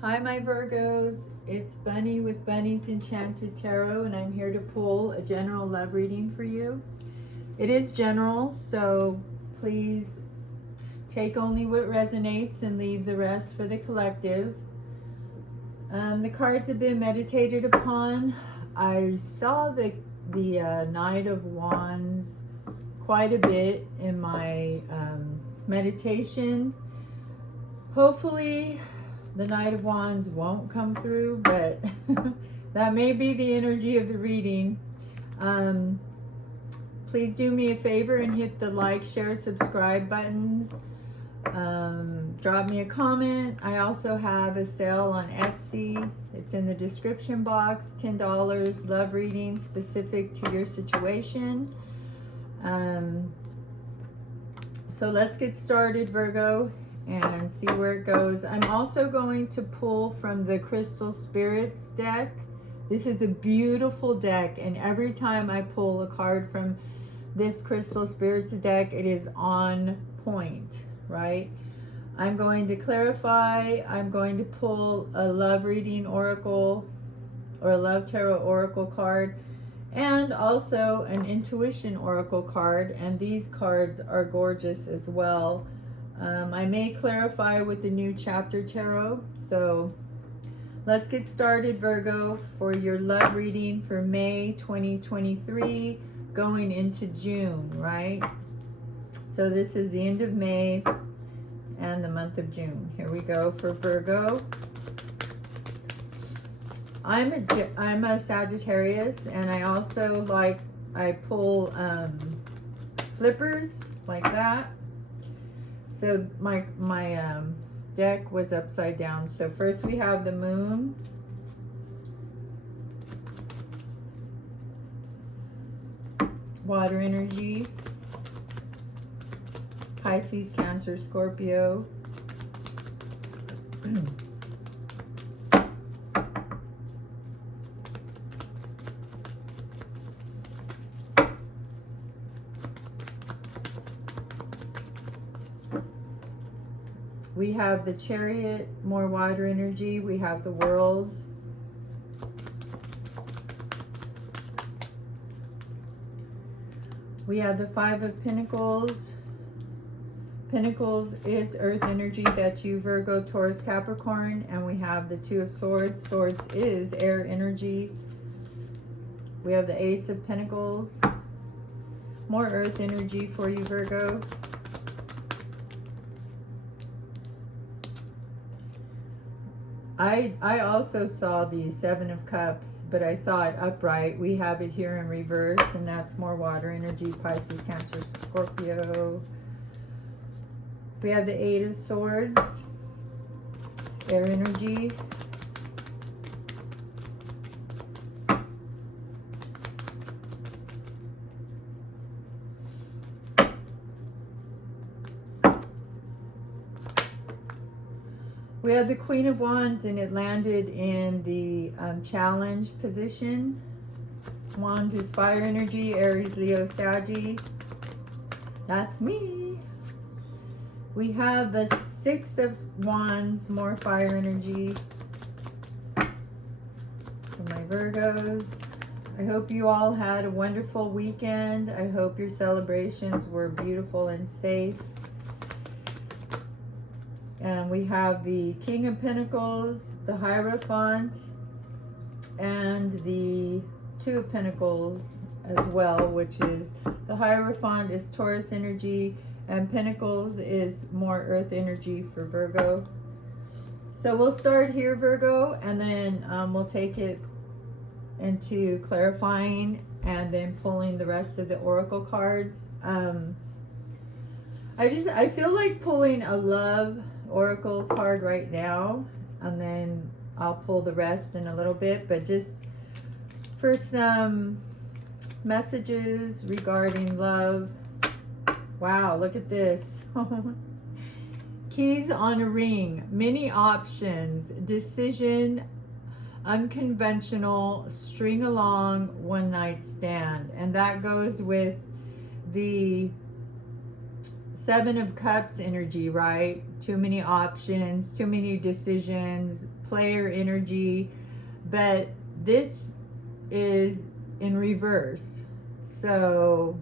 Hi, my Virgos. It's Bunny with Bunny's Enchanted Tarot, and I'm here to pull a general love reading for you. It is general, so please take only what resonates and leave the rest for the collective. The cards have been meditated upon. I saw the Knight of Wands quite a bit in my meditation. Hopefully the Knight of Wands won't come through, but that may be the energy of the reading. Please do me a favor and hit the like, share, subscribe buttons. Drop me a comment. I also have a sale on Etsy. It's in the description box. $10 love reading specific to your situation. So let's get started, Virgo, and see where it goes. I'm also going to pull from the Crystal Spirits deck. This is a beautiful deck, and every time I pull a card from this Crystal Spirits deck, it is on point, right? I'm going to clarify. I'm going to pull a love reading oracle or a love tarot oracle card, and also an intuition oracle card, and these cards are gorgeous as well. I may clarify with the new chapter tarot. So let's get started, Virgo, for your love reading for May 2023 going into June, right? So this is the end of May and the month of June. Here we go for Virgo. I'm a Sagittarius, and I also I pull flippers like that. So my deck was upside down. So first we have the moon. Water energy. Pisces, Cancer, Scorpio. We have the Chariot, more water energy. We have the World. We have the Five of Pentacles. Pentacles is earth energy. That's you, Virgo, Taurus, Capricorn. And we have the Two of Swords. Swords is air energy. We have the Ace of Pentacles. More earth energy for you, Virgo. I also saw the Seven of Cups, but I saw it upright. We have it here in reverse, and that's more water energy. Pisces, Cancer, Scorpio. We have the Eight of Swords, air energy. We have the Queen of Wands, and it landed in the challenge position. Wands is fire energy, Aries, Leo, Saggy. That's me. We have the Six of Wands, more fire energy for my Virgos. I hope you all had a wonderful weekend. I hope your celebrations were beautiful and safe. And we have the King of Pentacles, the Hierophant, and the Two of Pentacles as well, which is the Hierophant is Taurus energy, and Pentacles is more earth energy for Virgo. So we'll start here, Virgo, and then we'll take it into clarifying and then pulling the rest of the oracle cards. I feel like pulling a love oracle card right now, and then I'll pull the rest in a little bit, but just for some messages regarding love. Wow, look at this. Keys on a ring, many options, decision, unconventional, string along, one night stand. And that goes with the Seven of Cups energy, right? Too many options, too many decisions, player energy. But this is in reverse. So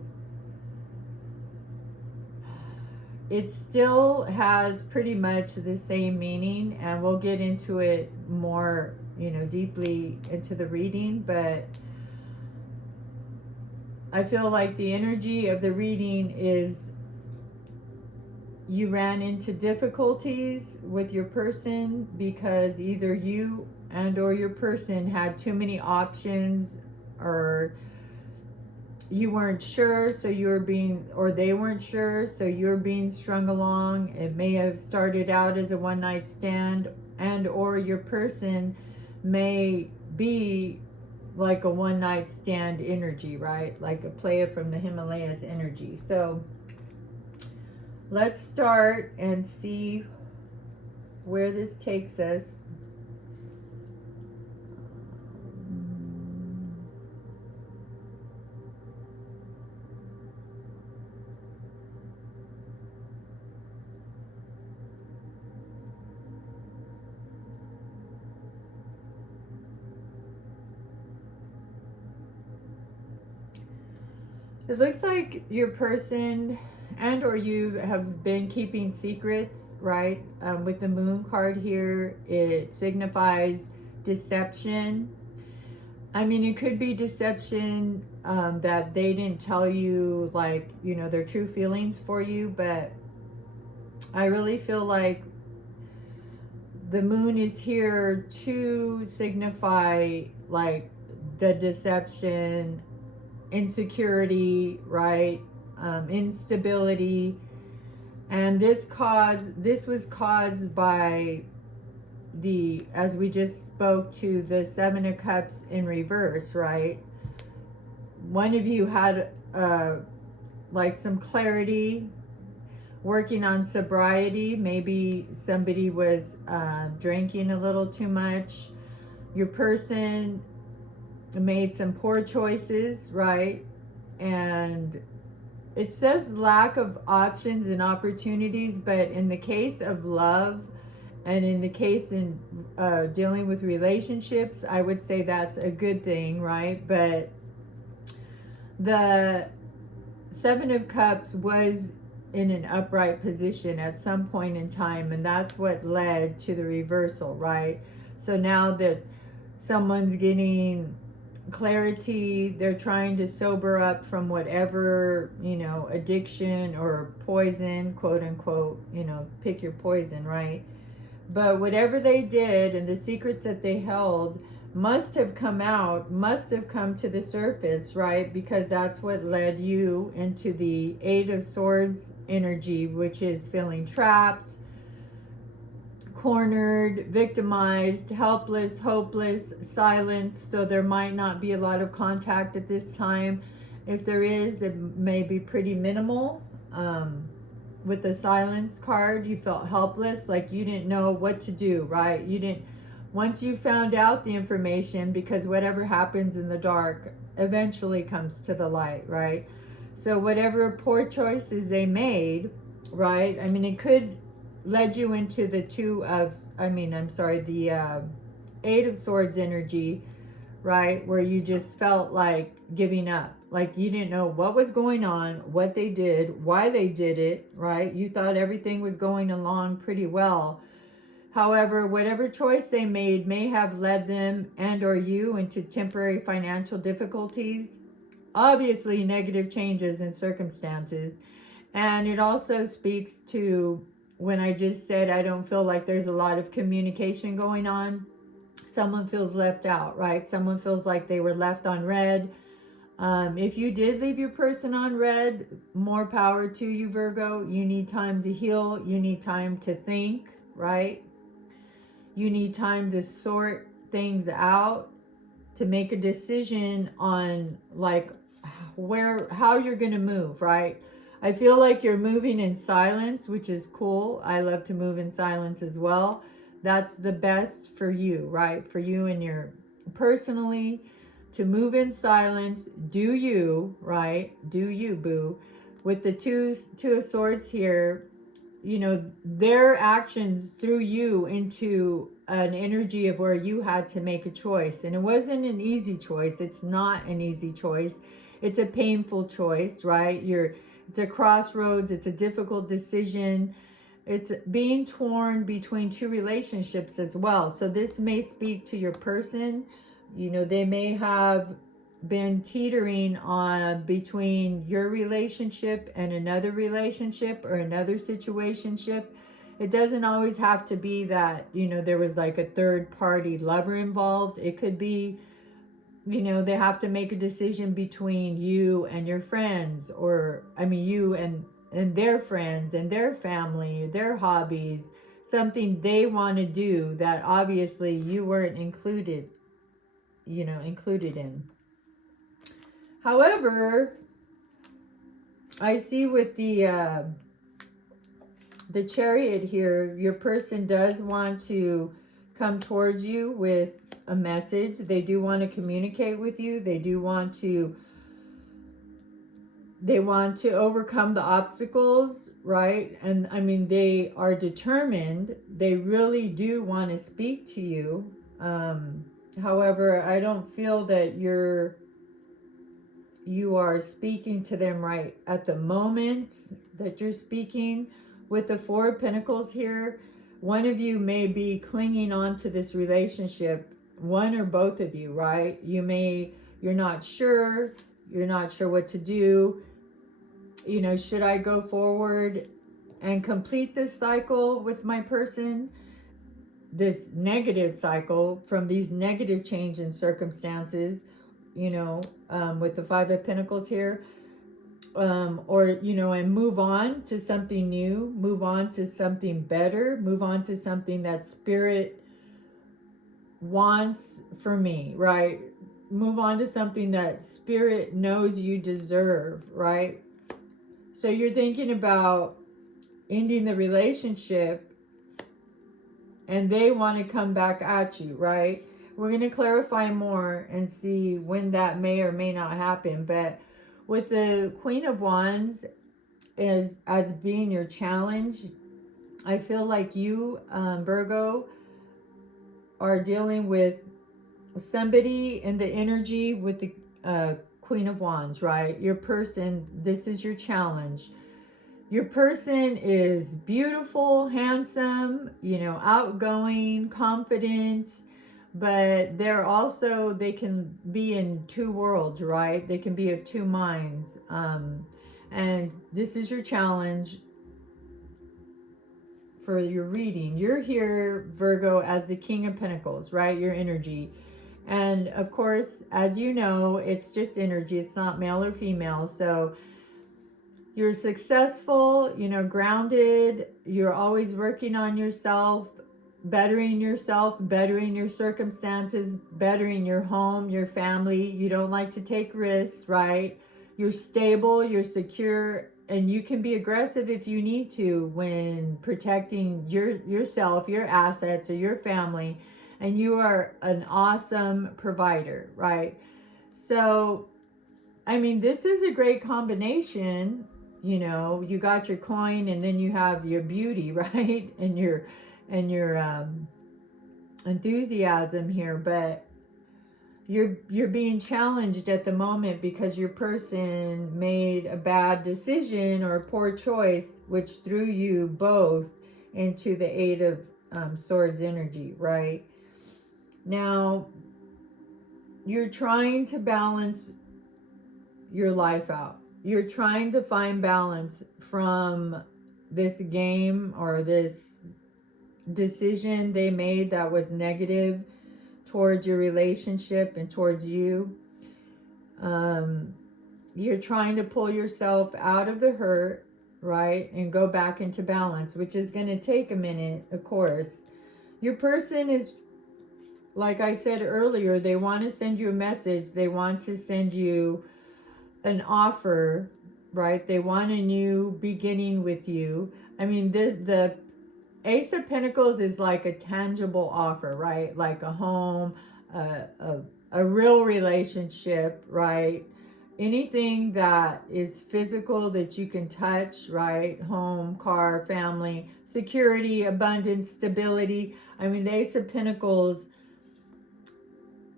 it still has pretty much the same meaning, and we'll get into it more, deeply into the reading, but I feel like the energy of the reading is you ran into difficulties with your person because either you and or your person had too many options, or you weren't sure, so you were being, or they weren't sure, so you're being strung along. It may have started out as a one-night stand, and or your person may be like a one-night stand energy, right? Like a playa from the Himalayas energy. So let's start and see where this takes us. It looks like your person and or you have been keeping secrets, right? With the moon card here, it signifies deception. I mean, it could be deception that they didn't tell you, like, their true feelings for you, but I really feel like the moon is here to signify, like, the deception, insecurity, right? Instability. And this was caused by as we just spoke to, the Seven of Cups in reverse, right? One of you had like some clarity, working on sobriety. Maybe somebody was drinking a little too much. Your person made some poor choices, right? And it says lack of options and opportunities, but in the case of love and in the case in dealing with relationships, I would say that's a good thing, right? But the Seven of Cups was in an upright position at some point in time, and that's what led to the reversal, right? So now that someone's getting clarity, they're trying to sober up from whatever, addiction or poison, quote unquote, pick your poison, right? But whatever they did and the secrets that they held must have come out, must have come to the surface, right? Because that's what led you into the Eight of Swords energy, which is feeling trapped, cornered, victimized, helpless, hopeless, silenced. So there might not be a lot of contact at this time. If there is, it may be pretty minimal. With the silence card, you felt helpless, like you didn't know what to do, right? Once you found out the information, because whatever happens in the dark eventually comes to the light, right? So whatever poor choices they made, right? I mean, it could led you into the the Eight of Swords energy, right? Where you just felt like giving up. Like you didn't know what was going on, what they did, why they did it, right? You thought everything was going along pretty well. However, whatever choice they made may have led them and or you into temporary financial difficulties, obviously negative changes in circumstances. And it also speaks to when I just said I don't feel like there's a lot of communication going on. Someone feels left out, right? Someone feels like they were left on red. If you did leave your person on red, more power to you, Virgo. You need time to heal. You need time to think, right? You need time to sort things out, to make a decision on like how you're going to move, right? I feel like you're moving in silence, which is cool. I love to move in silence as well. That's the best for you, right? For you and your personally, to move in silence, do you, right? Do you, boo. with the two of swords here, you know, their actions threw you into an energy of where you had to make a choice. And it wasn't an easy choice. It's not an easy choice. It's a painful choice, right? It's a crossroads. It's a difficult decision. It's being torn between two relationships as well. So this may speak to your person. You know, they may have been teetering on between your relationship and another relationship or another situationship. It doesn't always have to be that, you know, there was like a third party lover involved. It could be, you know, they have to make a decision between you and your friends, or I mean you and their friends and their family, their hobbies, something they want to do that obviously you weren't included, you know, included in. However, I see with the Chariot here, your person does want to come towards you with a message. They do want to communicate with you. They want to overcome the obstacles, right? And I mean, they are determined. They really do want to speak to you. However, I don't feel that you are speaking to them right at the moment that you're speaking. With the Four of Pentacles here, one of you may be clinging on to this relationship, one or both of you, right? You're not sure what to do. You know, should I go forward and complete this cycle with my person, this negative cycle from these negative change in circumstances, you know, with the Five of Pentacles here, or, you know, and move on to something new, move on to something better, move on to something that Spirit wants for me, right? Move on to something that Spirit knows you deserve, right? So you're thinking about ending the relationship and they want to come back at you, right? We're going to clarify more and see when that may or may not happen. But with the Queen of Wands as being your challenge, I feel like you, Virgo, are dealing with somebody in the energy with the Queen of Wands, right? Your person, this is your challenge. Your person is beautiful, handsome, you know, outgoing, confident, but they can be in two worlds, right? They can be of two minds. And this is your challenge for your reading. You're here, Virgo, as the King of Pentacles, right? Your energy. And of course, as you know, it's just energy. It's not male or female. So you're successful, you know, grounded. You're always working on yourself, bettering your circumstances, bettering your home, your family. You don't like to take risks, right? You're stable, you're secure, and you can be aggressive if you need to when protecting yourself, your assets, or your family. And you are an awesome provider, right? So, I mean, this is a great combination. You know, you got your coin and then you have your beauty, right? And your enthusiasm here, but you're being challenged at the moment because your person made a bad decision or a poor choice, which threw you both into the Eight of Swords energy, right? Now, you're trying to balance your life out. You're trying to find balance from this game or this decision they made that was negative towards your relationship and towards you. You're trying to pull yourself out of the hurt, right? And go back into balance, which is going to take a minute, of course. Your person is, like I said earlier, they want to send you a message. They want to send you an offer, right? They want a new beginning with you. I mean, the Ace of Pentacles is like a tangible offer, right? Like a home, a real relationship, right? anything that is physical that you can touch, right? Home, car, family, security, abundance, stability. I mean, the Ace of Pentacles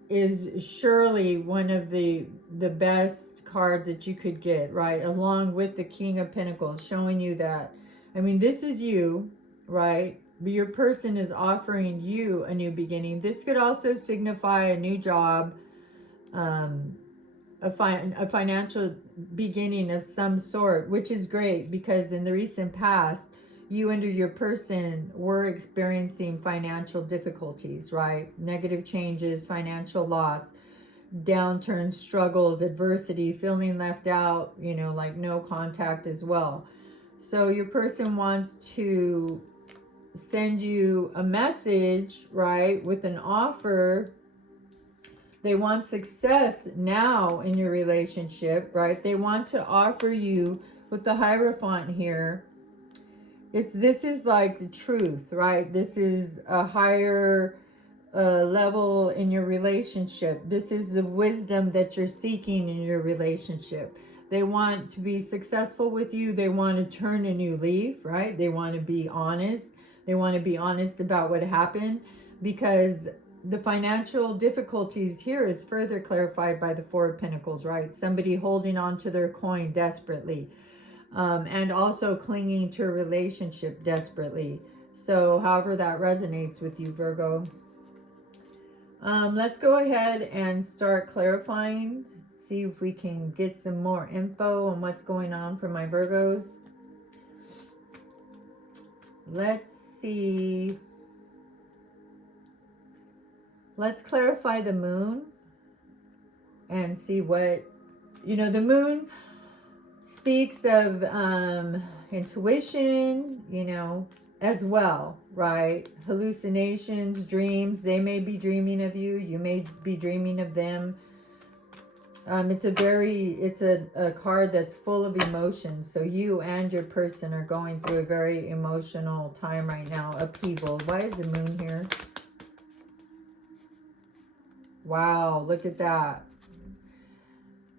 is surely one of the best cards that you could get, right? Along with the King of Pentacles, showing you that, I mean, this is you, right? But your person is offering you a new beginning. This could also signify a new job, um, a financial beginning of some sort, which is great because in the recent past, you and your person were experiencing financial difficulties, right? Negative changes, financial loss, downturns, struggles, adversity, feeling left out, you know, like no contact as well. So your person wants to send you a message, right, with an offer. They want success now in your relationship, right? They want to offer you, with the Hierophant here, this is like the truth, right? This is a higher level in your relationship. This is the wisdom that you're seeking in your relationship. They want to be successful with you. They want to turn a new leaf, right? They want to be honest. They want to be honest about what happened, because the financial difficulties here is further clarified by the Four of Pentacles, right? Somebody holding on to their coin desperately, and also clinging to a relationship desperately. So however that resonates with you, Virgo. Let's go ahead and start clarifying. See if we can get some more info on what's going on for my Virgos. Let's see. Let's clarify the moon and see what, you know, the moon speaks of intuition, you know, as well, right? Hallucinations, dreams. They may be dreaming of you. You may be dreaming of them. It's a card that's full of emotions. So you and your person are going through a very emotional time right now. Upheaval. Why is the moon here? Wow, look at that.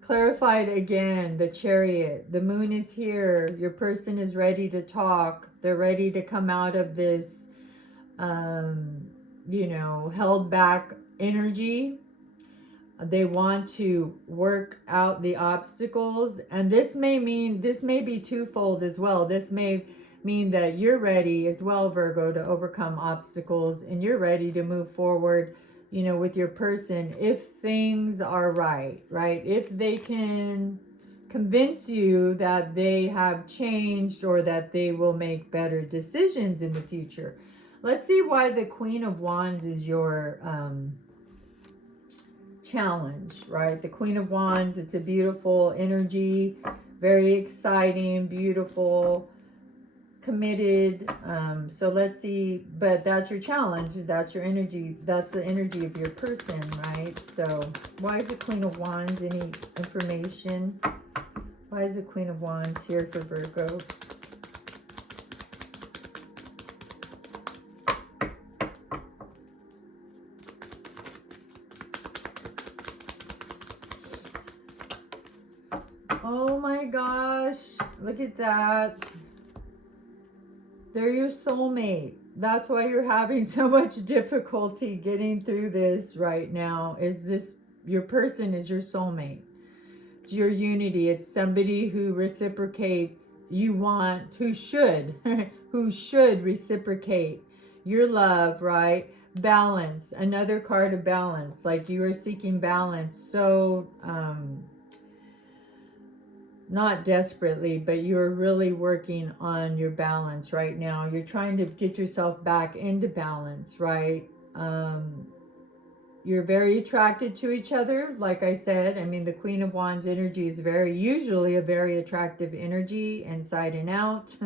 Clarified again, the Chariot. The moon is here. Your person is ready to talk. They're ready to come out of this, you know, held back energy. They want to work out the obstacles. And this may be twofold as well. This may mean that you're ready as well, Virgo, to overcome obstacles, and you're ready to move forward, you know, with your person, if things are right? If they can convince you that they have changed or that they will make better decisions in the future. Let's see why the Queen of Wands is your challenge, right? The Queen of Wands, it's a beautiful energy, very exciting, beautiful, committed. So let's see, but that's your challenge, that's your energy, that's the energy of your person, right? So why is the Queen of Wands? Any information? Why is the Queen of Wands here for Virgo? Oh my gosh, look at that. They're your soulmate. That's why you're having so much difficulty getting through this right now. Is this, your person is your soulmate. It's your unity. It's somebody who reciprocates, you want, who should, who should reciprocate your love, right? Balance, another card of balance, like you are seeking balance. So, not desperately, but you're really working on your balance right now. You're trying to get yourself back into balance, right? You're very attracted to each other. Like I said, I mean, the Queen of Wands energy is usually a very attractive energy inside and out.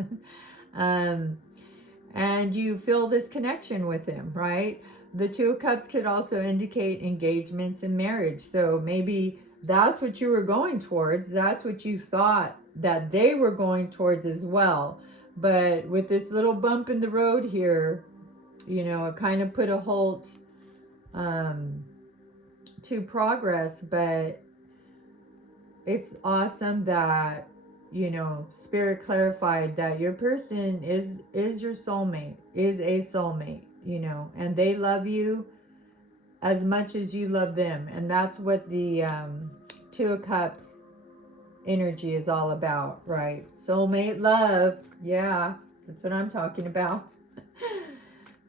And you feel this connection with him, right? The Two of Cups could also indicate engagements and marriage. So maybe that's what you were going towards. That's what you thought that they were going towards as well. But with this little bump in the road here, you know, it kind of put a halt to progress. But it's awesome that, you know, Spirit clarified that your person is your soulmate, is a soulmate, you know, and they love you as much as you love them. And that's what the Two of Cups energy is all about, right? Soulmate love. Yeah, that's what I'm talking about.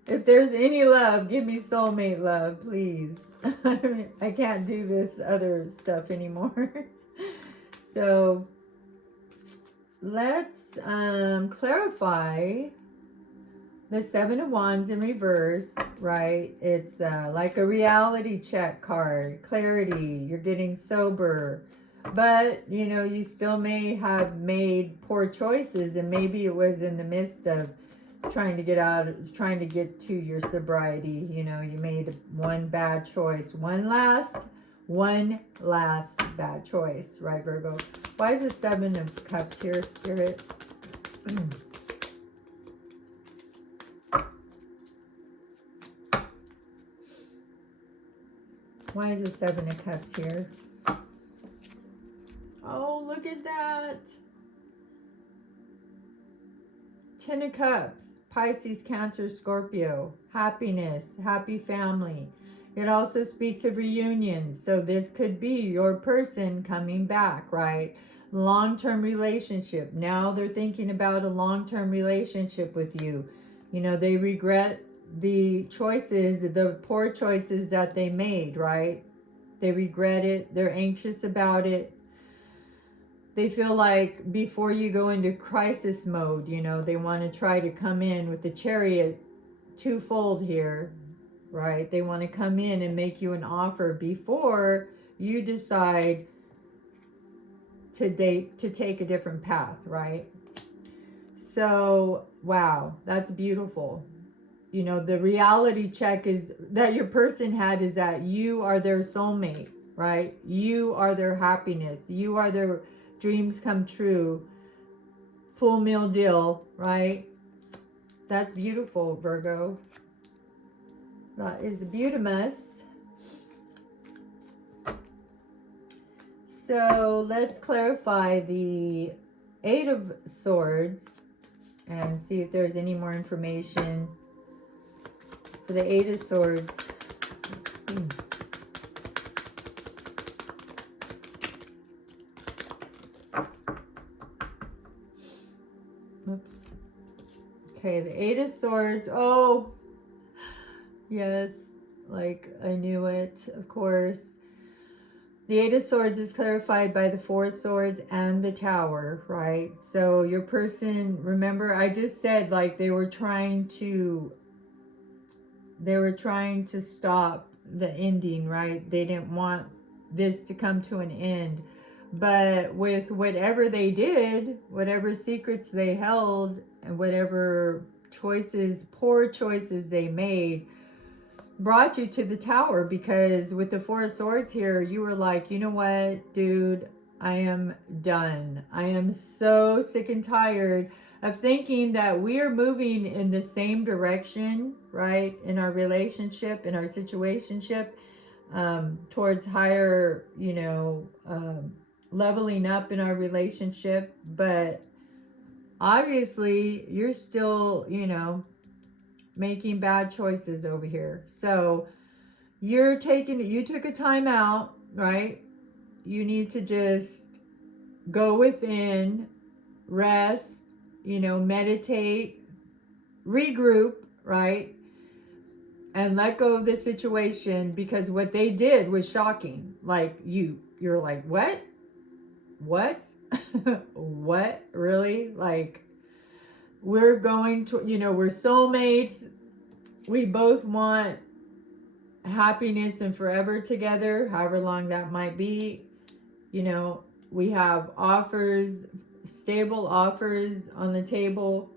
If there's any love, give me soulmate love, please. I can't do this other stuff anymore. So let's clarify the Seven of Wands in reverse, right? It's like a reality check card, clarity, you're getting sober, but you know, you still may have made poor choices, and maybe it was in the midst of trying to get to your sobriety. You know, you made one bad choice, one last bad choice, right, Virgo? Why is the Seven of Cups here, Spirit? Why is the Seven of Cups here? Oh, look at that. Ten of Cups. Pisces, Cancer, Scorpio. Happiness, happy family. It also speaks of reunions. So this could be your person coming back, right? Long-term relationship. Now they're thinking about a long-term relationship with you. You know, they regret the choices, the poor choices that they made, right? They regret it. They're anxious about it. They feel like before you go into crisis mode, you know, they want to try to come in with the Chariot twofold here, right? They want to come in and make you an offer before you decide to take a different path, right? So, wow, that's beautiful. You know, the reality check is that your person had is that you are their soulmate, right? You are their happiness. You are their dreams come true, full meal deal, right? That's beautiful, Virgo. That is beautimous. So let's clarify the Eight of Swords and see if there's any more information for the Eight of Swords. Oops. Okay, the Eight of Swords. Oh, yes, like I knew it, of course. The Eight of Swords is clarified by the Four of Swords and the Tower, right? So your person, remember I just said like they were trying to stop the ending, right? They didn't want this to come to an end. But with whatever they did, whatever secrets they held, and whatever choices, poor choices they made, brought you to the Tower. Because with the Four of Swords here, you were like, you know what, dude, I am done. I am so sick and tired of thinking that we are moving in the same direction, right? In our relationship, in our situationship, towards higher, you know, leveling up in our relationship. But obviously you're still, you know, making bad choices over here. So you took a time out, right? You need to just go within, rest, you know, meditate, regroup, right? And let go of the situation, because what they did was shocking. Like you're like, what? What? What? Really? Like, we're going to, you know, we're soulmates. We both want happiness and forever together, however long that might be. You know, we have offers, stable offers on the table.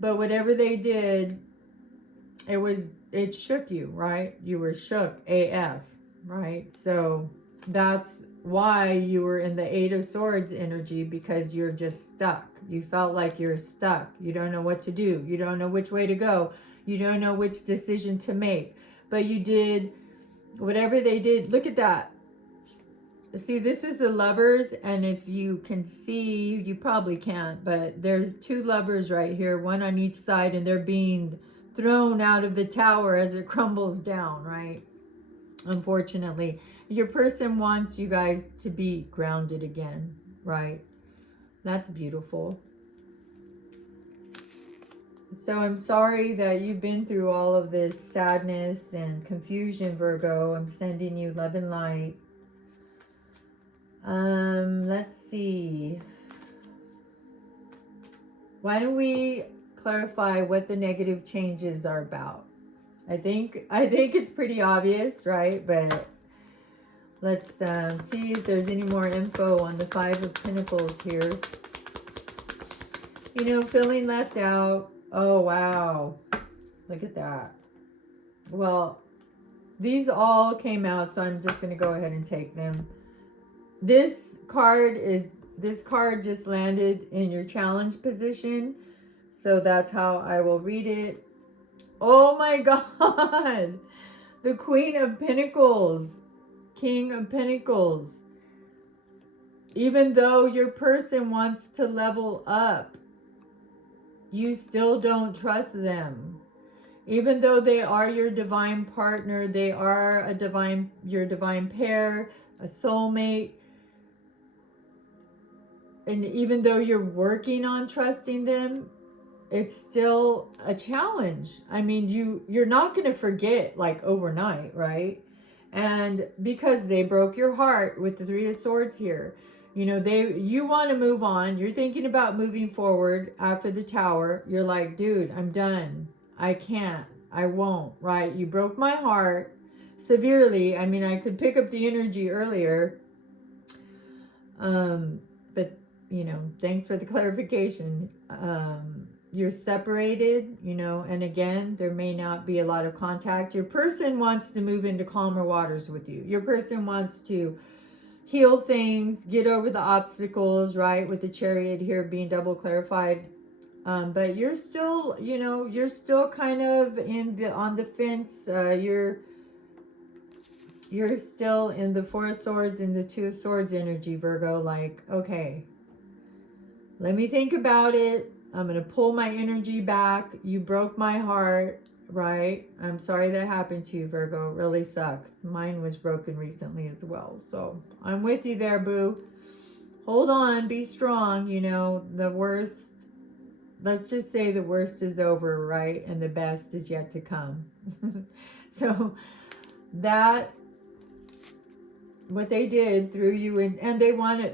But whatever they did, it shook you, right? You were shook AF, right? So that's why you were in the Eight of Swords energy, because you're just stuck. You felt like you're stuck. You don't know what to do. You don't know which way to go. You don't know which decision to make. But you did whatever they did. Look at that. See, this is the lovers, and if you can see, you probably can't, but there's two lovers right here, one on each side, and they're being thrown out of the tower as it crumbles down, right? Unfortunately, your person wants you guys to be grounded again, right? That's beautiful. So I'm sorry that you've been through all of this sadness and confusion, Virgo. I'm sending you love and light. Let's see. Why don't we clarify what the negative changes are about? I think it's pretty obvious, right? But let's see if there's any more info on the Five of Pentacles here. You know, feeling left out. Oh, wow. Look at that. Well, these all came out, so I'm just going to go ahead and take them. This card just landed in your challenge position. So that's how I will read it. Oh my God. The Queen of Pentacles. King of Pentacles. Even though your person wants to level up, you still don't trust them. Even though they are your divine partner, they are your divine pair, a soulmate. And even though you're working on trusting them, it's still a challenge. I mean, you're not going to forget like overnight, right? And because they broke your heart with the Three of Swords here, you know, you want to move on. You're thinking about moving forward after the Tower. You're like, dude, I'm done. I can't. I won't, right? You broke my heart severely. I mean, I could pick up the energy earlier. But, you know, thanks for the clarification. You're separated, you know, and again, there may not be a lot of contact. Your person wants to move into calmer waters with you. Your person wants to heal things, get over the obstacles, right? With the Chariot here being double clarified. But you're still, you know, you're still kind of on the fence. You're still in the Four of Swords and the Two of Swords energy, Virgo. Like, okay, let me think about it. I'm going to pull my energy back. You broke my heart, right? I'm sorry that happened to you, Virgo. It really sucks. Mine was broken recently as well. So I'm with you there, boo. Hold on. Be strong. You know, the worst, let's just say the worst is over, right? And the best is yet to come. So that, what they did threw you in, and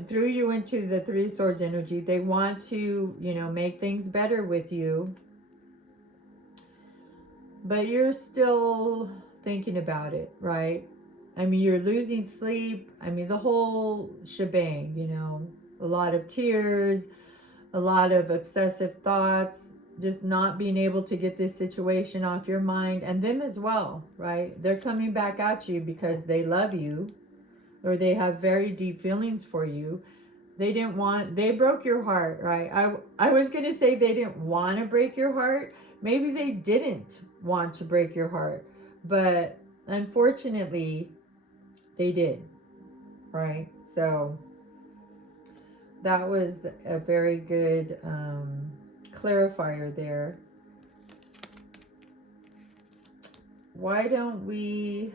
threw you into the Three of Swords energy. They want to, you know, make things better with you, but you're still thinking about it, right? I mean, you're losing sleep. I mean, the whole shebang, you know, a lot of tears, a lot of obsessive thoughts, just not being able to get this situation off your mind, and them as well, right? They're coming back at you because they love you, or they have very deep feelings for you. They broke your heart, right? I was going to say they didn't want to break your heart. Maybe they didn't want to break your heart, but unfortunately they did, right? So that was a very good clarifier there. Why don't we...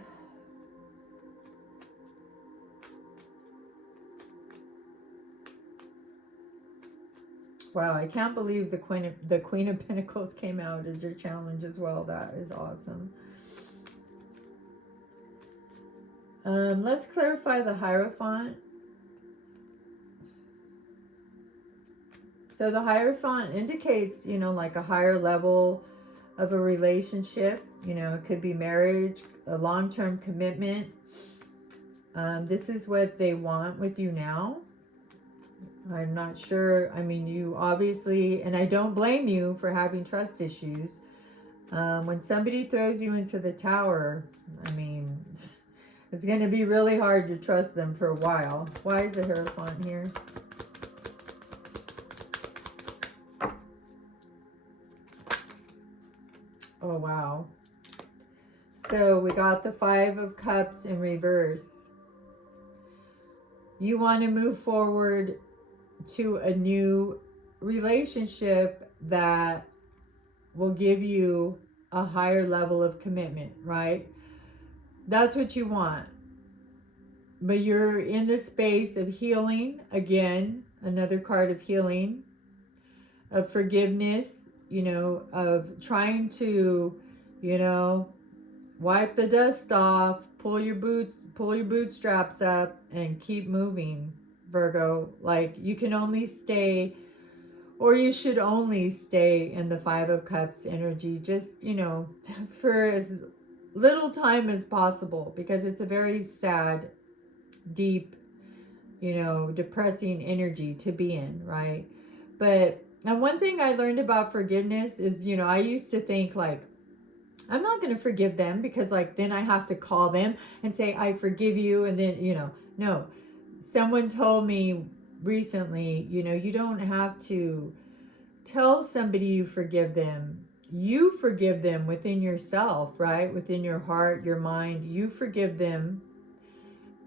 Wow, I can't believe the Queen of Pentacles came out as your challenge as well. That is awesome. Let's clarify the Hierophant. So the Hierophant indicates, you know, like a higher level of a relationship. You know, it could be marriage, a long-term commitment. This is what they want with you now. I'm not sure. I mean, you obviously, and I don't blame you for having trust issues. When somebody throws you into the Tower, I mean, it's going to be really hard to trust them for a while. Why is the Hierophant here? Oh, wow. So we got the Five of Cups in reverse. You want to move forward to a new relationship that will give you a higher level of commitment, right? That's what you want. But you're in the space of healing, again, another card of healing, of forgiveness, you know, of trying to, you know, wipe the dust off, pull your bootstraps up and keep moving, Virgo. Like, you can only stay, or you should only stay in the Five of Cups energy, just, you know, for as little time as possible, because it's a very sad, deep, you know, depressing energy to be in, right? But, and one thing I learned about forgiveness is, you know, I used to think like, I'm not going to forgive them because like then I have to call them and say, I forgive you. And then, you know, no, someone told me recently, you know, you don't have to tell somebody you forgive them. You forgive them within yourself, right? Within your heart, your mind, you forgive them.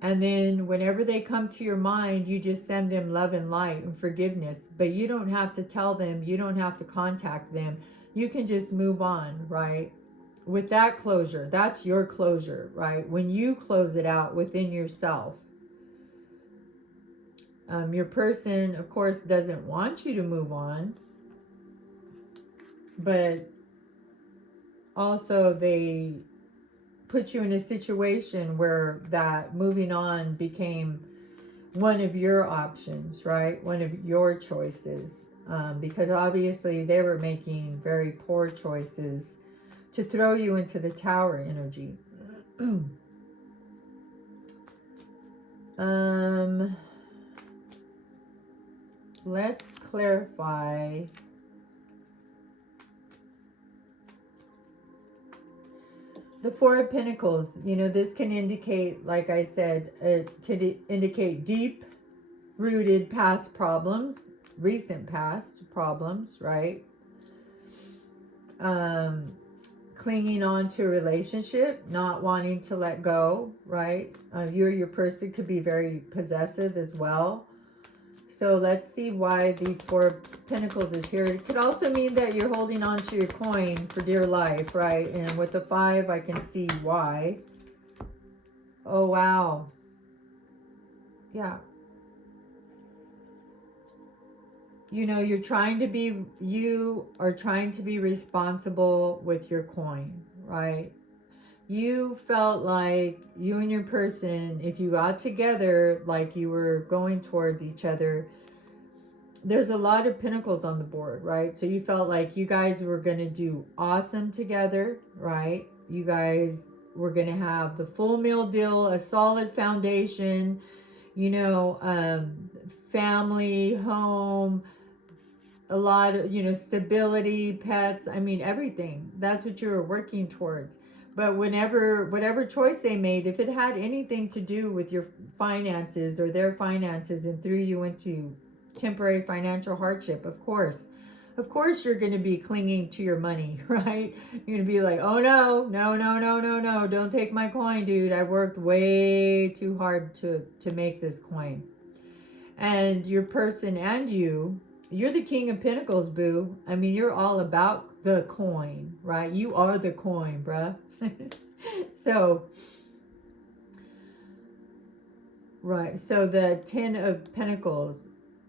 And then whenever they come to your mind, you just send them love and light and forgiveness. But you don't have to tell them. You don't have to contact them. You can just move on, right? With that closure, that's your closure, right? When you close it out within yourself. Your person, of course, doesn't want you to move on. But also they put you in a situation where that moving on became one of your options, right? One of your choices. Because obviously they were making very poor choices to throw you into the Tower energy. Let's clarify. The Four of Pentacles, you know, this can indicate, like I said, it could indicate deep-rooted past problems, recent past problems, right? Clinging on to a relationship, not wanting to let go, right? You or your person could be very possessive as well. So let's see why the Four of Pentacles is here. It could also mean that you're holding on to your coin for dear life, right? And with the Five, I can see why. Oh, wow. Yeah. You know, you are trying to be responsible with your coin, right? You felt like you and your person, if you got together, like you were going towards each other, there's a lot of pentacles on the board, right? So you felt like you guys were going to do awesome together, right? You guys were going to have the full meal deal, a solid foundation, you know, family, home, a lot of, you know, stability, pets, I mean, everything. That's what you were working towards. But whatever choice they made, if it had anything to do with your finances or their finances and threw you into temporary financial hardship, of course you're going to be clinging to your money, right? You're going to be like, oh no, don't take my coin, dude. I worked way too hard to make this coin. And your person and you're the King of Pentacles, boo. I mean, you're all about the coin, right? You are the coin, bruh. So, right. So the Ten of Pentacles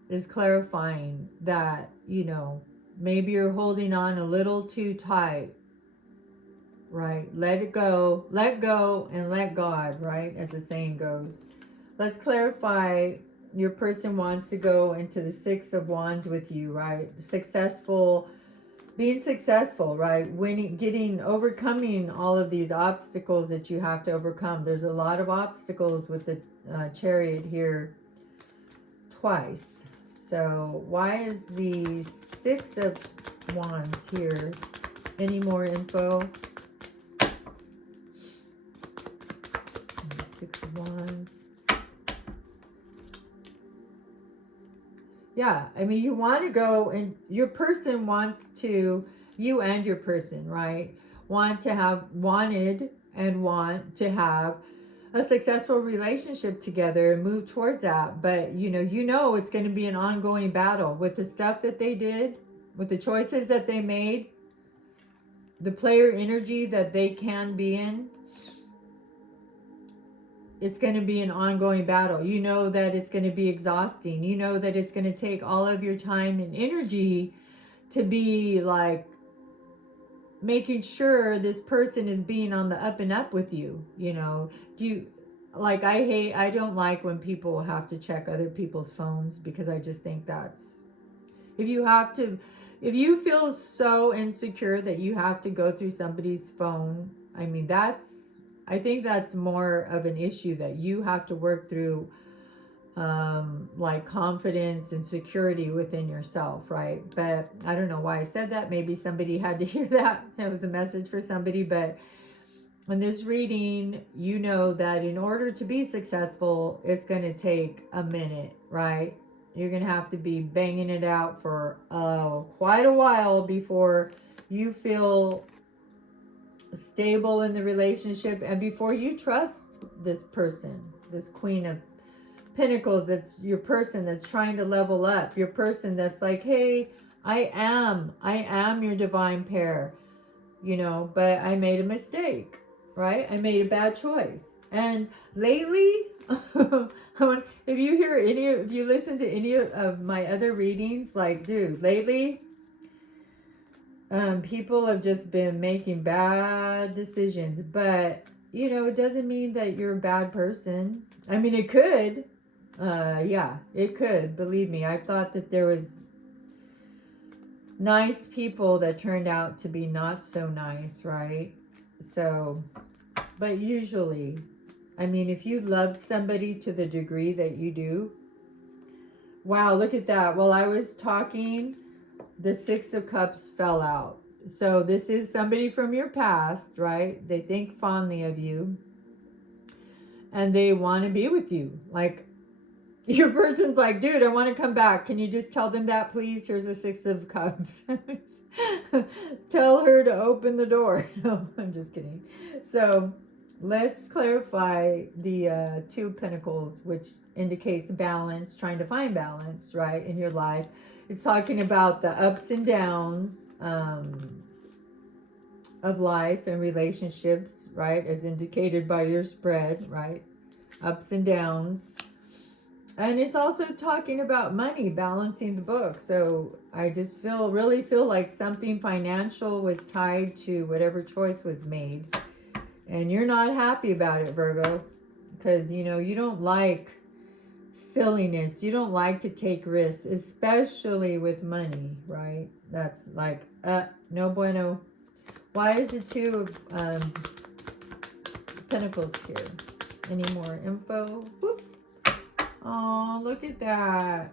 is clarifying that, you know, maybe you're holding on a little too tight, right? Let it go, and let God, right? As the saying goes. Let's clarify. Your person wants to go into the Six of Wands with you, right? Being successful, right? Overcoming all of these obstacles that you have to overcome. There's a lot of obstacles with the Chariot here twice. So why is the Six of Wands here? Any more info? Six of Wands. Yeah, I mean, you want to go, and your person wants to, you and your person, right? Want to have a successful relationship together and move towards that. But you know it's going to be an ongoing battle with the stuff that they did, with the choices that they made, the player energy that they can be in. It's going to be an ongoing battle. You know that it's going to be exhausting. You know that it's going to take all of your time and energy to be like making sure this person is being on the up and up with you. Do you like, I don't like when people have to check other people's phones, because I just think that's, if you feel so insecure that you have to go through somebody's phone, I think that's more of an issue that you have to work through, like confidence and security within yourself, right? But I don't know why I said that. Maybe somebody had to hear that. It was a message for somebody. But in this reading, you know that in order to be successful, it's going to take a minute, right? You're going to have to be banging it out for quite a while before you feel stable in the relationship, and before you trust this person, this Queen of Pentacles. That's your person that's trying to level up, your person that's like, hey, I am your divine pair, but I made a mistake, right? I made a bad choice. And lately, if you listen to any of my other readings, like, dude, lately, people have just been making bad decisions. But it doesn't mean that you're a bad person. I mean, it could. Yeah, it could. Believe me, I've thought that there was nice people that turned out to be not so nice, right? So, but usually, if you love somebody to the degree that you do, wow, look at that. While I was talking, the Six of Cups fell out. So this is somebody from your past, right? They think fondly of you and they want to be with you. Like, your person's like, dude, I want to come back. Can you just tell them that, please? Here's a Six of Cups. Tell her to open the door. No, I'm just kidding. So let's clarify the Two of Pentacles, which indicates balance, trying to find balance, right, in your life. It's talking about the ups and downs of life and relationships, right, as indicated by your spread, right? Ups and downs. And it's also talking about money, balancing the book. So I just really feel like something financial was tied to whatever choice was made. And you're not happy about it, Virgo. Because, you don't like silliness. You don't like to take risks, especially with money, right? That's like, no bueno. Why is the Two of Pentacles here? Any more info? Whoop. Oh, look at that.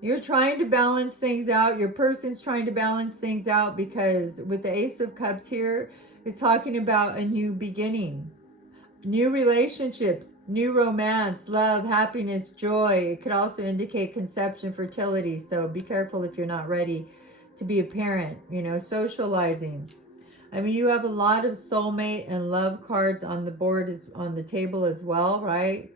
You're trying to balance things out. Your person's trying to balance things out, because with the Ace of Cups here, it's talking about a new beginning. New relationships, new romance, love, happiness, joy. It could also indicate conception, fertility. So be careful if you're not ready to be a parent. Socializing. You have a lot of soulmate and love cards on the board, on the table as well, right?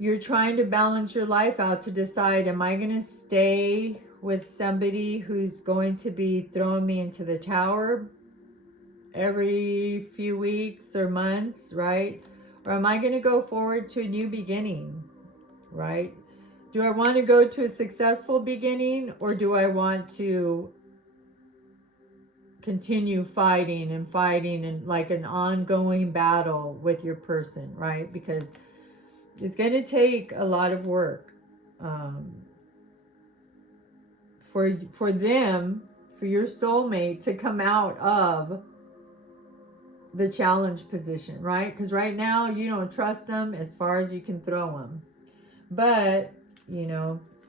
You're trying to balance your life out to decide, am I going to stay with somebody who's going to be throwing me into the tower every few weeks or months, right? Or am I going to go forward to a new beginning, right? Do I want to go to a successful beginning, or do I want to continue fighting and like an ongoing battle with your person, right? Because it's going to take a lot of work for them, for your soulmate to come out of the challenge position, right? Because right now you don't trust them as far as you can throw them. But,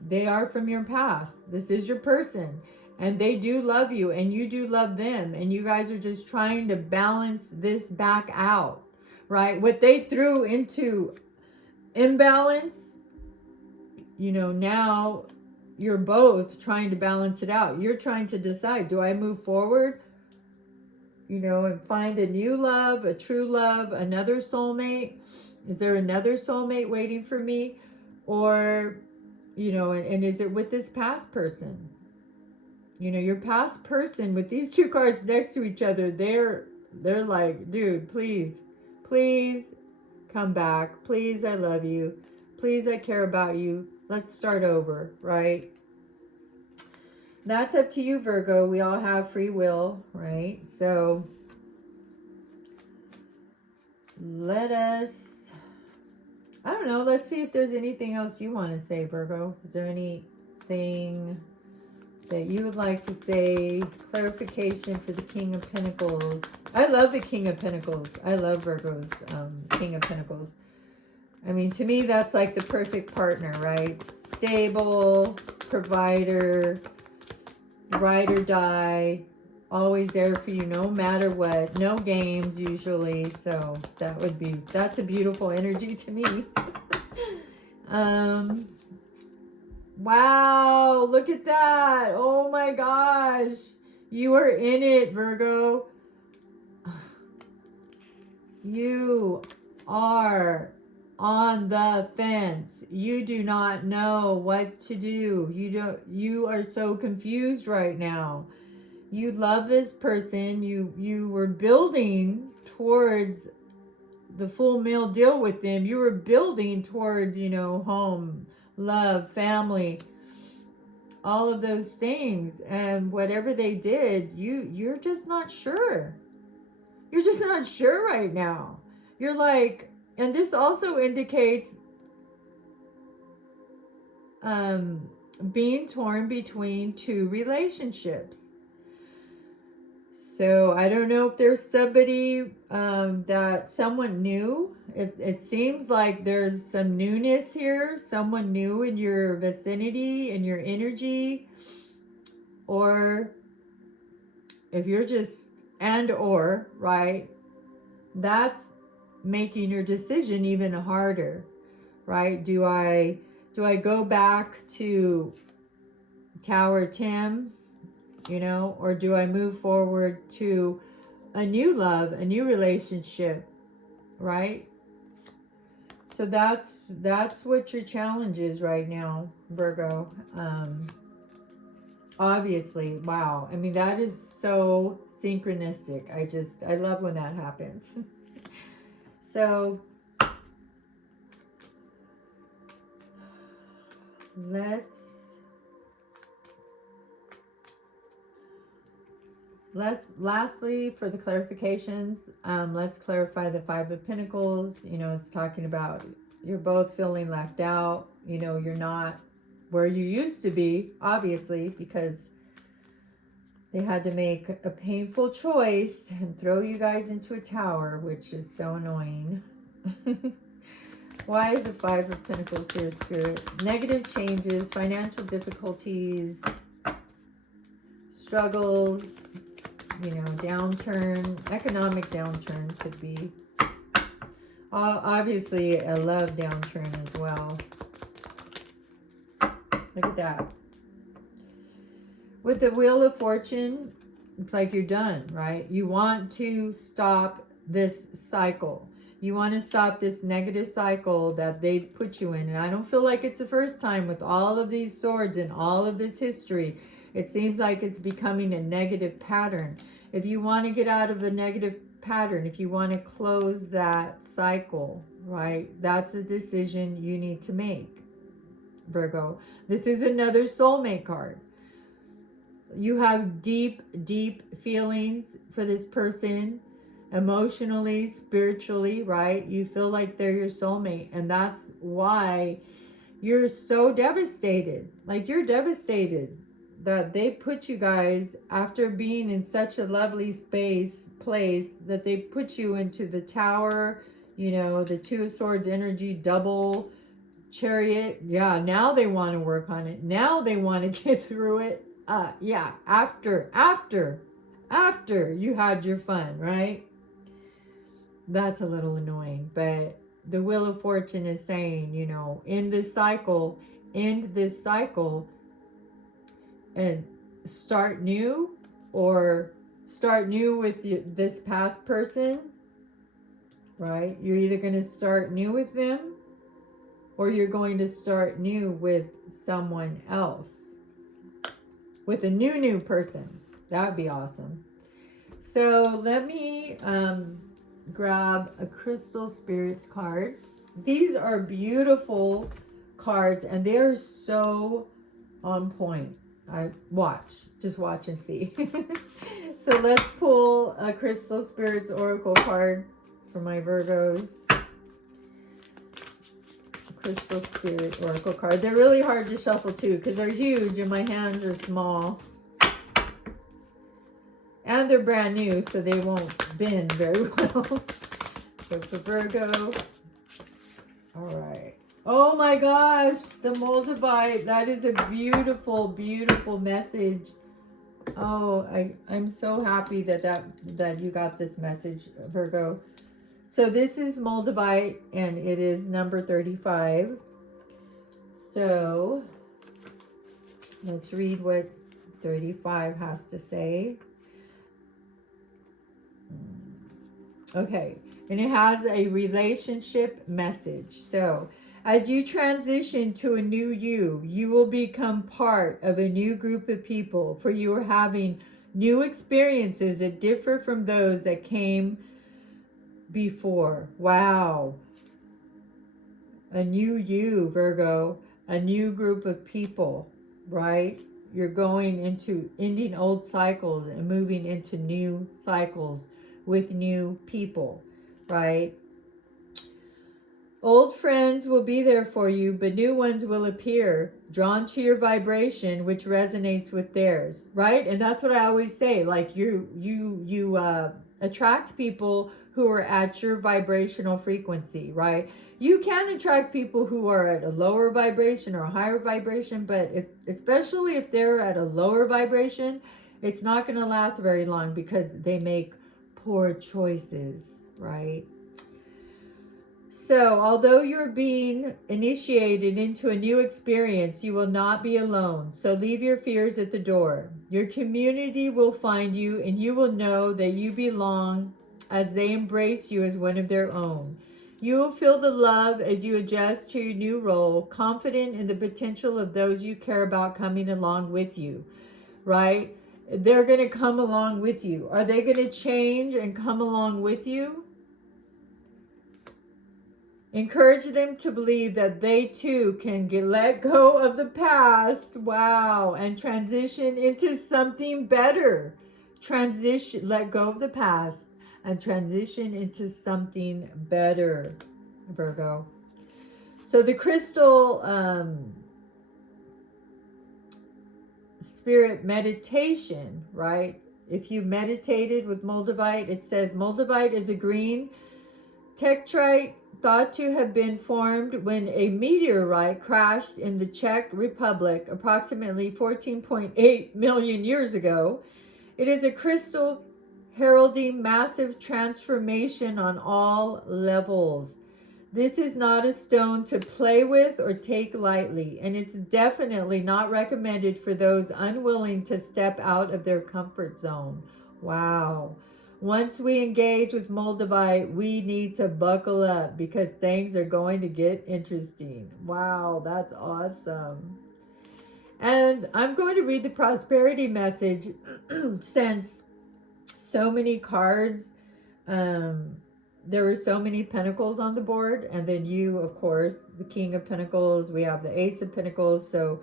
they are from your past. This is your person. And they do love you, and you do love them. And you guys are just trying to balance this back out, right? What they threw into imbalance, now you're both trying to balance it out. You're trying to decide, do I move forward? you know, and find a new love, a true love, another soulmate. Is there another soulmate waiting for me? Or, you know, and is it with this past person? You know, your past person with these two cards next to each other, they're like, dude, please come back. Please, I love you. Please, I care about you. Let's start over, right? That's up to you, Virgo. We all have free will, right? So let us, I don't know, let's see if there's anything else you want to say, Virgo. Is there anything that you would like to say? Clarification for the King of Pentacles. I love the King of Pentacles. I love Virgo's King of Pentacles. I mean, to me, that's like the perfect partner, right? Stable, provider, ride or die, always there for you no matter what. No games usually. So that's a beautiful energy to me. Wow, look at that. Oh my gosh. You are in it, Virgo. You are on the fence. You do not know what to do. You are so confused right now. You love this person. You were building towards the full meal deal with them. You were building towards, you know, home, love, family, all of those things. And whatever they did, you're just not sure. You're just not sure right now. You're like, and this also indicates being torn between two relationships. So I don't know if there's somebody that someone new. It seems like there's some newness here. Someone new in your vicinity, in your energy. Or if you're just, right? That's making your decision even harder, right? Do I go back to Tower Tim, you know, or do I move forward to a new love, a new relationship, right? So that's what your challenge is right now, Virgo. Obviously, wow. I mean, that is so synchronistic. I love when that happens. So lastly, for the clarifications, let's clarify the Five of Pentacles. You know, it's talking about you're both feeling left out. You know, you're not where you used to be, obviously, because they had to make a painful choice and throw you guys into a tower, which is so annoying. Why is the Five of Pentacles here, Spirit? Negative changes, financial difficulties, struggles, you know, downturn, economic downturn could be. Obviously, a love downturn as well. Look at that. With the Wheel of Fortune, it's like you're done, right? You want to stop this cycle. You want to stop this negative cycle that they put you in. And I don't feel like it's the first time with all of these swords and all of this history. It seems like it's becoming a negative pattern. If you want to get out of a negative pattern, if you want to close that cycle, right? That's a decision you need to make, Virgo. This is another soulmate card. You have deep, deep feelings for this person, emotionally, spiritually, right? You feel like they're your soulmate. And that's why you're so devastated. Like, you're devastated that they put you guys, after being in such a lovely place, that they put you into the tower, you know, the Two of Swords energy, double Chariot. Yeah, now they want to work on it. Now they want to get through it. Yeah, after you had your fun, right? That's a little annoying, but the Wheel of Fortune is saying, you know, end this cycle and start new, or start new with this past person, right? You're either going to start new with them or you're going to start new with someone else, with a new person. That would be awesome. So let me grab a Crystal Spirits card. These are beautiful cards and they're so on point. Just watch and see. So let's pull a Crystal Spirits Oracle card for my Virgos. Crystal Spirit Oracle card. They're really hard to shuffle too because they're huge and my hands are small. And they're brand new, so they won't bend very well. So for Virgo. Alright. Oh my gosh, the Moldavite. That is a beautiful, beautiful message. Oh, I'm so happy that you got this message, Virgo. So this is Moldavite, and it is number 35. So let's read what 35 has to say. Okay, and it has a relationship message. So as you transition to a new you, you will become part of a new group of people, for you are having new experiences that differ from those that came before. Wow. A new you, Virgo, a new group of people, right? You're going into ending old cycles and moving into new cycles with new people, right? Old friends will be there for you, but new ones will appear, drawn to your vibration, which resonates with theirs, right? And that's what I always say. Like you attract people who are at your vibrational frequency, right? You can attract people who are at a lower vibration or a higher vibration, but especially if they're at a lower vibration, it's not going to last very long because they make poor choices, right? So, although you're being initiated into a new experience, you will not be alone. So leave your fears at the door. Your community will find you, and you will know that you belong as they embrace you as one of their own. You will feel the love as you adjust to your new role, confident in the potential of those you care about coming along with you, right? They're going to come along with you. Are they going to change and come along with you? Encourage them to believe that they too can let go of the past. Wow. And transition into something better. Let go of the past and transition into something better, Virgo. So the crystal spirit meditation, right? If you meditated with Moldavite, it says Moldavite is a green tetrite thought to have been formed when a meteorite crashed in the Czech Republic approximately 14.8 million years ago. It is a crystal heralding massive transformation on all levels. This is not a stone to play with or take lightly, and it's definitely not recommended for those unwilling to step out of their comfort zone. Wow. Once we engage with Moldavite, we need to buckle up because things are going to get interesting. Wow, that's awesome. And I'm going to read the prosperity message since so many cards, there were so many pentacles on the board, and then you, of course, the King of Pentacles, we have the Ace of Pentacles. So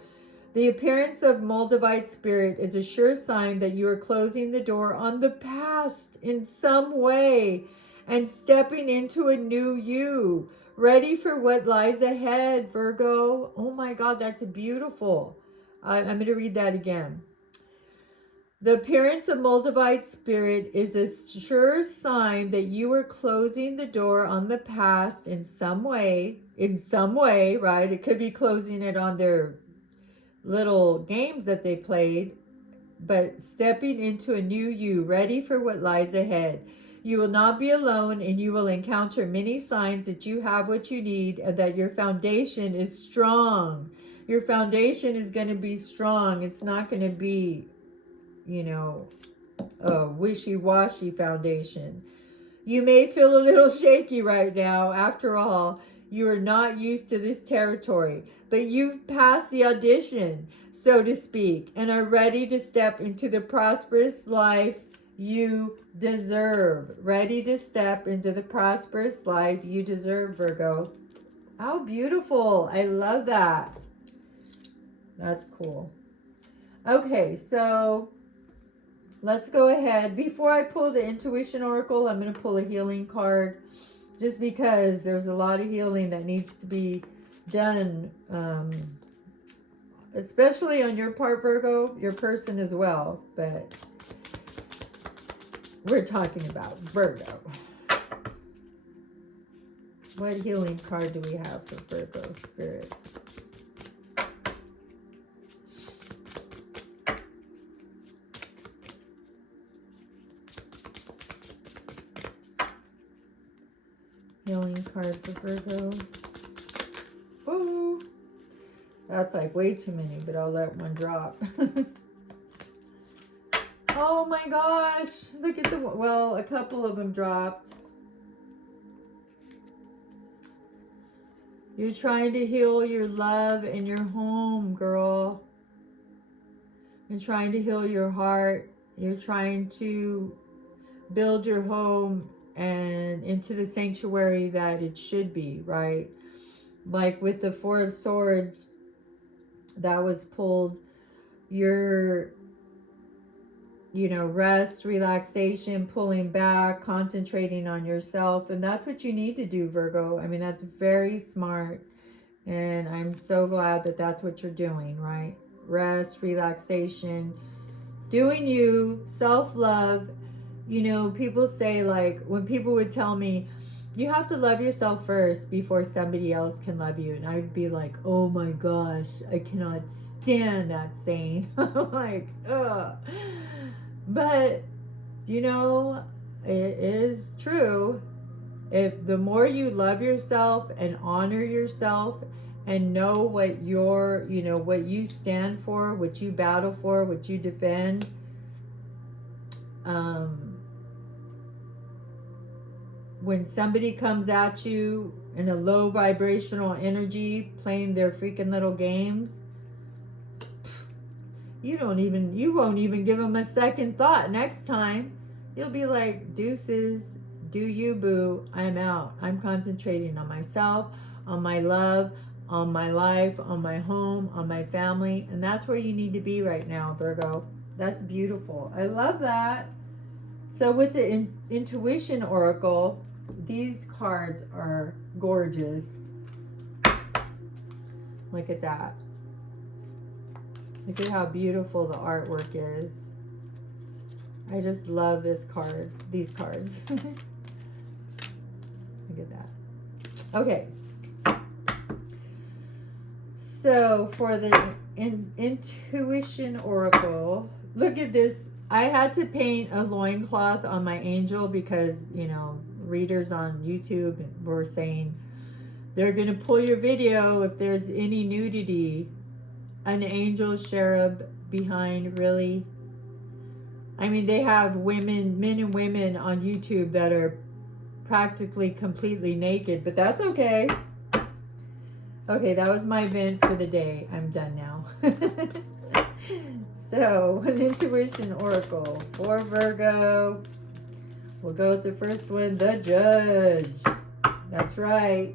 the appearance of Moldavite spirit is a sure sign that you are closing the door on the past in some way and stepping into a new you, ready for what lies ahead, Virgo. Oh my God, that's beautiful. I'm going to read that again. The appearance of Moldavite spirit is a sure sign that you are closing the door on the past in some way, right? It could be closing it on their little games that they played, but stepping into a new you, ready for what lies ahead. You will not be alone, and you will encounter many signs that you have what you need and that your foundation is strong. Your foundation is going to be strong. It's not going to be, a wishy-washy foundation. You may feel a little shaky right now. After all, you are not used to this territory, but you've passed the audition, so to speak, and are ready to step into the prosperous life you deserve. Ready to step into the prosperous life you deserve, Virgo. How beautiful. I love that. That's cool. Okay, so let's go ahead. Before I pull the Intuition Oracle, I'm going to pull a healing card just because there's a lot of healing that needs to be done, especially on your part, Virgo, your person as well. But we're talking about Virgo. What healing card do we have for Virgo Spirit? Healing card for Virgo. Oh, that's like way too many, but I'll let one drop. Oh my gosh, look at the, well, a couple of them dropped. You're trying to heal your love and your home, girl. You're trying to heal your heart. You're trying to build your home and into the sanctuary that it should be, right? Like with the Four of Swords that was pulled, your, you know, rest, relaxation, pulling back, concentrating on yourself. And that's what you need to do, Virgo. I mean, that's very smart. And I'm so glad that that's what you're doing, right? Rest, relaxation, doing you, self-love. You know, people say, like, when people would tell me, you have to love yourself first before somebody else can love you. And I would be like, oh my gosh, I cannot stand that saying. I'm like, ugh. But, you know, it is true. If the more you love yourself and honor yourself and know what your, you know, what you stand for, what you battle for, what you defend, when somebody comes at you in a low vibrational energy playing their freaking little games, you won't even give them a second thought. Next time you'll be like, deuces, do you, boo, I'm out. I'm concentrating on myself, on my love, on my life, on my home, on my family. And that's where you need to be right now, Virgo. That's beautiful. I love that. So with the Intuition Oracle, these cards are gorgeous. Look at that. Look at how beautiful the artwork is. I just love this card, these cards. Look at that. Okay. So for the Intuition Oracle, look at this. I had to paint a loincloth on my angel because, you know, readers on YouTube were saying they're going to pull your video if there's any nudity. An angel cherub behind, really? I mean, they have women, men and women on YouTube that are practically completely naked, but that's okay. Okay, that was my vent for the day. I'm done now. So, an Intuition Oracle for Virgo. We'll go with the first one, the Judge. That's right.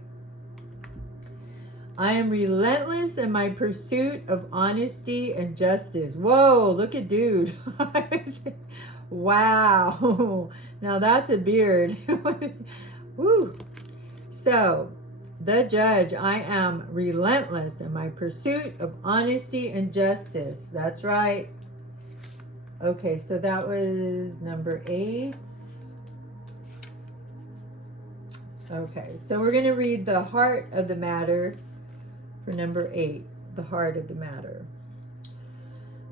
I am relentless in my pursuit of honesty and justice. Whoa, look at dude. Wow. Now that's a beard. Woo. So, the Judge, I am relentless in my pursuit of honesty and justice. That's right. Okay, so that was number 8. Okay, so we're going to read the heart of the matter for number 8, the heart of the matter.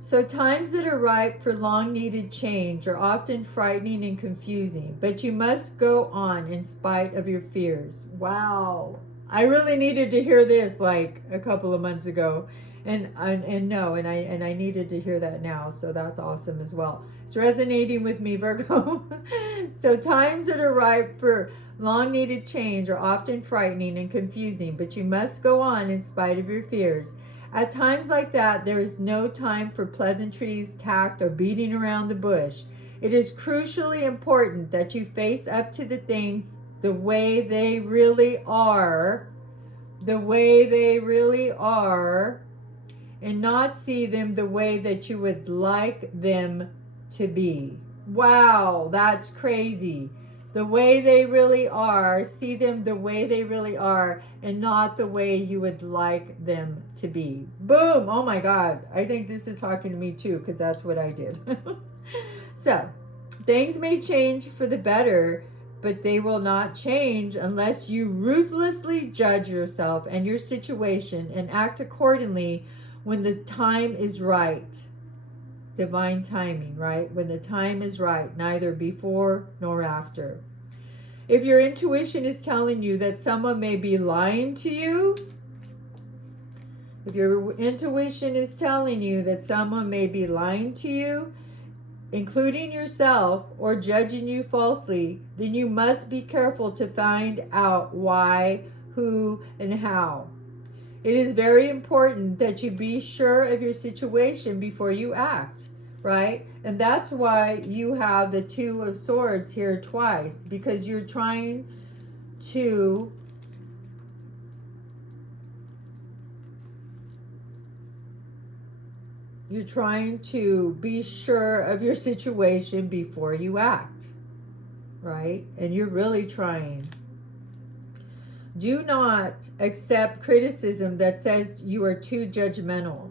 So times that are ripe for long-needed change are often frightening and confusing, but you must go on in spite of your fears. Wow. I really needed to hear this like a couple of months ago. And no, and I needed to hear that now, so that's awesome as well. It's resonating with me, Virgo. So times that are ripe for long needed change are often frightening and confusing, but you must go on in spite of your fears. At times like that, there is no time for pleasantries, tact, or beating around the bush. It is crucially important that you face up to the things the way they really are, the way they really are, and not see them the way that you would like them to be. Wow, that's crazy. The way they really are, see them the way they really are, and not the way you would like them to be. Boom! Oh my God. I think this is talking to me too, because that's what I did. So, things may change for the better, but they will not change unless you ruthlessly judge yourself and your situation and act accordingly when the time is right. Divine timing, right? When the time is right, neither before nor after. If your intuition is telling you that someone may be lying to you, if your intuition is telling you that someone may be lying to you, including yourself, or judging you falsely, then you must be careful to find out why, who, and how. It is very important that you be sure of your situation before you act, right? And that's why you have the Two of Swords here twice, because you're trying to be sure of your situation before you act, right? And you're really trying. Do not accept criticism that says you are too judgmental.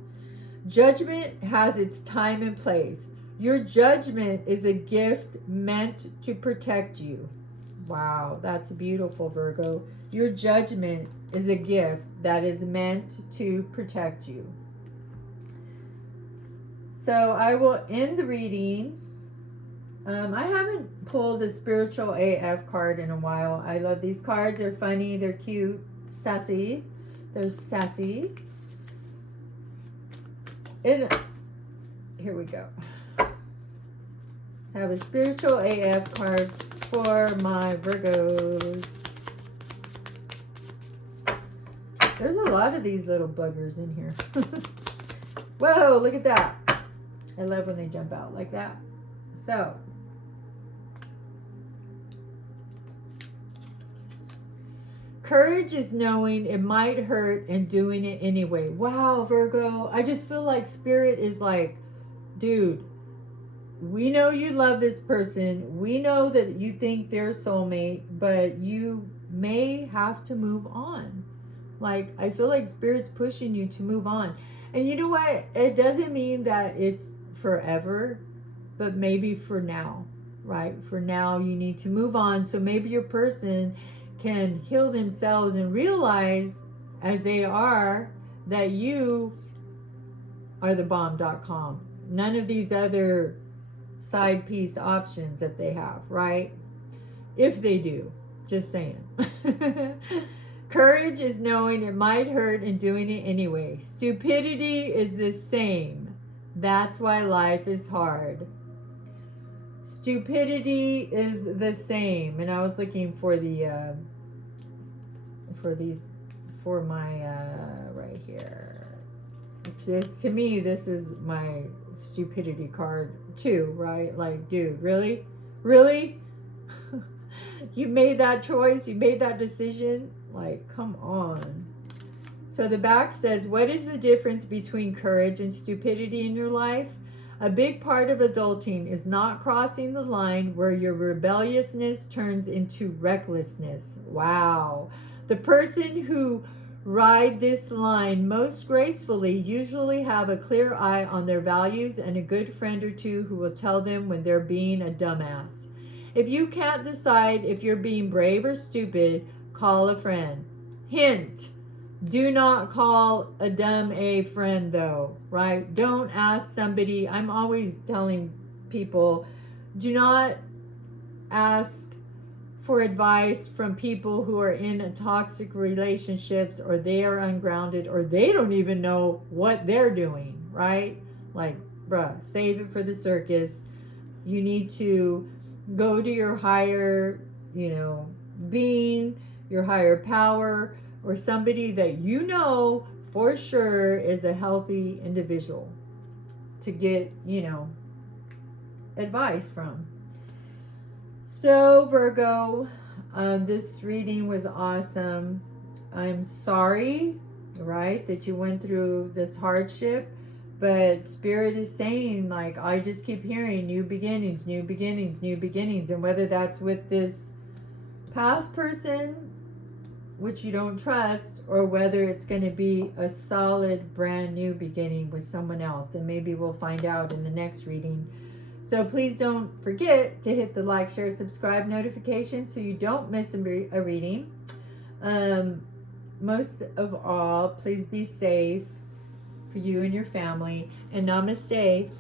Judgment has its time and place. Your judgment is a gift meant to protect you. Wow, that's beautiful, Virgo. Your judgment is a gift that is meant to protect you. So I will end the reading. I haven't pulled a spiritual AF card in a while. I love these cards. They're funny. They're cute. Sassy. They're sassy. And here we go. Let's have a spiritual AF card for my Virgos. There's a lot of these little buggers in here. Whoa, look at that. I love when they jump out like that. So, courage is knowing it might hurt and doing it anyway. Wow, Virgo. I just feel like Spirit is like, dude, we know you love this person. We know that you think they're soulmate, but you may have to move on. Like, I feel like Spirit's pushing you to move on. And you know what? It doesn't mean that it's forever, but maybe for now, right? For now, you need to move on. So maybe your person can heal themselves and realize, as they are, that you are the bomb.com. None of these other side piece options that they have, right? If they do, just saying. Courage is knowing it might hurt and doing it anyway. Stupidity is the same. That's why life is hard. Stupidity is the same. And I was looking for the for my right here. It's, to me, this is my stupidity card too, right? Like, dude, really? You made that choice, you made that decision, like, come on. So the back says, what is the difference between courage and stupidity in your life? A big part of adulting is not crossing the line where your rebelliousness turns into recklessness. Wow. The person who ride this line most gracefully usually have a clear eye on their values and a good friend or two who will tell them when they're being a dumbass. If you can't decide if you're being brave or stupid, call a friend. Hint, do not call a dumb A friend though, right? Don't ask somebody. I'm always telling people, do not ask for advice from people who are in toxic relationships, or they are ungrounded, or they don't even know what they're doing, right? Like, bruh, save it for the circus. You need to go to your higher, being, your higher power, or somebody that you know for sure is a healthy individual to get, advice from. So, Virgo, this reading was awesome. I'm sorry, right, that you went through this hardship, but Spirit is saying, like, I just keep hearing new beginnings, new beginnings, new beginnings. And whether that's with this past person, which you don't trust, or whether it's going to be a solid brand new beginning with someone else. And maybe we'll find out in the next reading. So please don't forget to hit the like, share, subscribe notification so you don't miss a reading. Most of all, please be safe for you and your family. And namaste.